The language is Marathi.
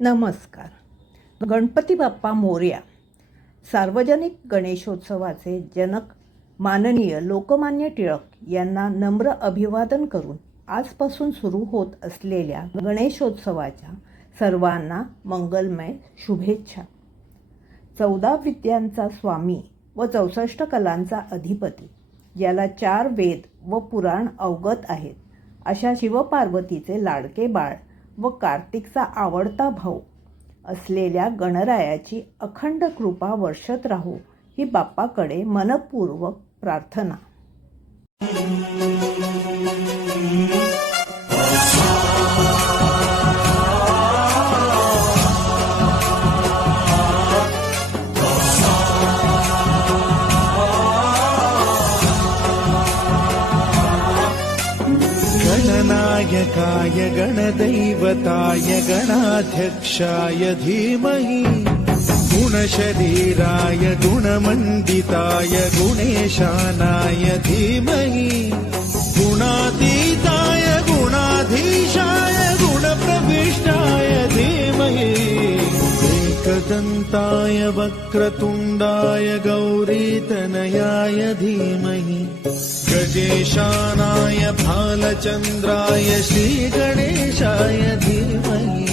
नमस्कार. गणपती बाप्पा मोरया. सार्वजनिक गणेशोत्सवाचे जनक माननीय लोकमान्य टिळक यांना नम्र अभिवादन करून आजपासून सुरू होत असलेल्या गणेशोत्सवाच्या सर्वांना मंगलमय शुभेच्छा. 14 विद्यांचा स्वामी व 64 कलांचा अधिपती, ज्याला 4 वेद व पुराण अवगत आहेत, अशा शिवपार्वतीचे लाडके बाळ व कार्तिकचा आवडता भाऊ असलेल्या गणरायाची अखंड कृपा वर्षत राहो, ही बाप्पाकडे मनपूर्वक प्रार्थना. गणनायकाय गणदैवताय गणाध्यक्षाय धीमहि गुणशरीराय गुणमण्डिताय गुणेशानाय धीमहि गुणातीताय गुणाधीशाय गुणप्रविष्टाय धीमहि एकदन्ताय वक्रतुण्डाय गौरीतनयाय धीमहि गजेशानाय भालचन्द्राय श्रीगणेशाय धीमहि.